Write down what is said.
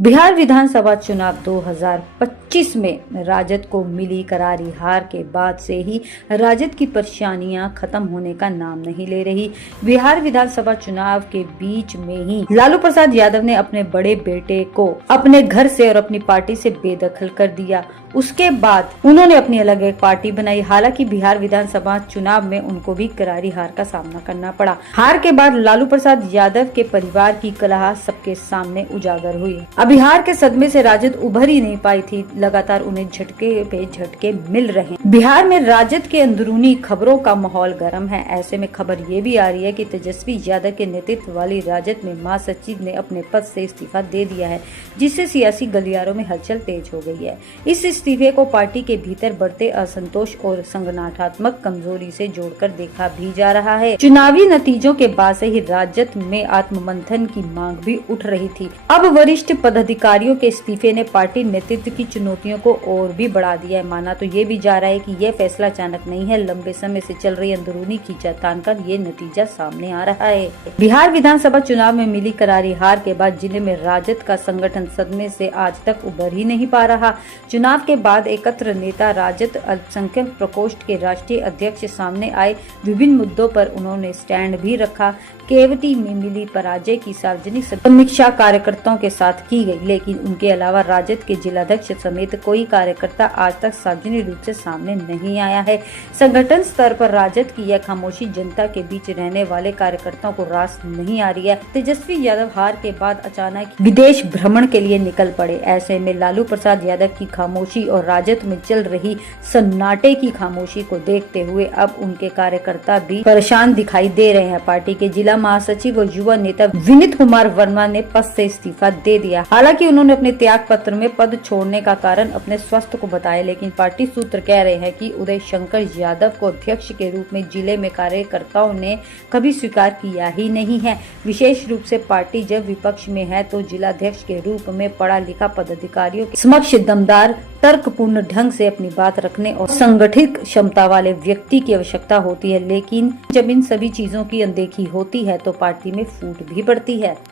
बिहार विधानसभा चुनाव 2025 में राजद को मिली करारी हार के बाद से ही राजद की परेशानियां खत्म होने का नाम नहीं ले रही। बिहार विधानसभा चुनाव के बीच में ही लालू प्रसाद यादव ने अपने बड़े बेटे को अपने घर से और अपनी पार्टी से बेदखल कर दिया। उसके बाद उन्होंने अपनी अलग एक पार्टी बनाई। हालांकि बिहार विधानसभा चुनाव में उनको भी करारी हार का सामना करना पड़ा। हार के बाद लालू प्रसाद यादव के परिवार की कलह सबके सामने उजागर हुई। अब बिहार के सदमे से राजद उभर ही नहीं पाई थी। लगातार उन्हें झटके पे झटके मिल रहे हैं। बिहार में राजद के अंदरूनी खबरों का माहौल गर्म है। ऐसे में खबर ये भी आ रही है कि तेजस्वी यादव के नेतृत्व वाली राजद में महासचिव ने अपने पद से इस्तीफा दे दिया है, जिससे सियासी गलियारों में हलचल तेज हो गई है। इस इस्तीफे को पार्टी के भीतर बढ़ते असंतोष और संगठनात्मक कमजोरी से जोड़कर देखा भी जा रहा है। चुनावी नतीजों के बाद से ही राजद में आत्ममंथन की मांग भी उठ रही थी। अब वरिष्ठ पदाधिकारियों के इस्तीफे ने पार्टी नेतृत्व की चुनौतियों को और भी बढ़ा दिया है। माना तो ये भी जा रहा है कि यह फैसला अचानक नहीं है, लंबे समय से चल रही अंदरूनी खींचातान का ये नतीजा सामने आ रहा है। बिहार विधानसभा चुनाव में मिली करारी हार के बाद जिले में राजद का संगठन सदमे से आज तक उभर ही नहीं पा रहा। चुनाव के बाद एकत्र नेता राजद अल्पसंख्यक प्रकोष्ठ के राष्ट्रीय अध्यक्ष सामने आए। विभिन्न मुद्दों पर उन्होंने स्टैंड भी रखा। केवटी में मिली पराजय की सार्वजनिक समीक्षा कार्यकर्ताओं के साथ की गई, लेकिन उनके अलावा राजद के जिलाध्यक्ष समेत कोई कार्यकर्ता आज तक सार्वजनिक रूप से सामने नहीं आया है। संगठन स्तर पर राजद की यह खामोशी जनता के बीच रहने वाले कार्यकर्ताओं को रास नहीं आ रही है। तेजस्वी यादव हार के बाद अचानक विदेश भ्रमण के लिए निकल पड़े। ऐसे में लालू प्रसाद यादव की खामोशी और राजद में चल रही सन्नाटे की खामोशी को देखते हुए अब उनके कार्यकर्ता भी परेशान दिखाई दे रहे हैं। पार्टी के जिला महासचिव और युवा नेता विनीत कुमार वर्मा ने पद से इस्तीफा दे दिया। हालांकि उन्होंने अपने त्याग पत्र में पद छोड़ने का कारण अपने स्वास्थ्य को बताया, लेकिन पार्टी सूत्र कह रहे हैं कि उदय शंकर यादव को अध्यक्ष के रूप में जिले में कार्यकर्ताओं ने कभी स्वीकार किया ही नहीं है। विशेष रूप से पार्टी जब विपक्ष में है तो जिलाध्यक्ष के रूप में पढ़ा लिखा पदाधिकारियों के समक्ष दमदार तर्कपूर्ण ढंग से अपनी बात रखने और संगठित क्षमता वाले व्यक्ति की आवश्यकता होती है। लेकिन जब इन सभी चीजों की अनदेखी होती है तो पार्टी में फूट भी पड़ती है।